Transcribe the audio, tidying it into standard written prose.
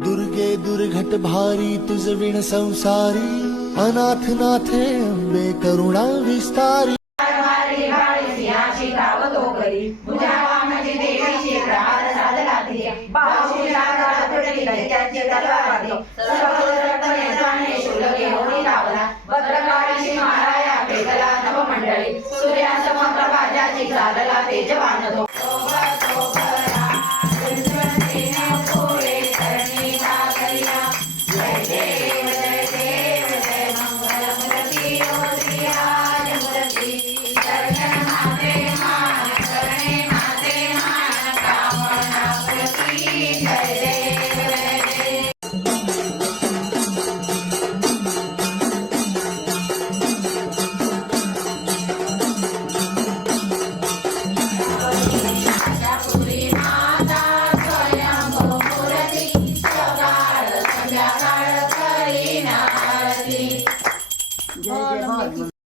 दुर्गे दुर्घट भारी तुझ विण संसारी, अनाथ नाथे अंबे करुणा विस्तारी। सूर्यासमप्रभाजाची चालला तेजवान तो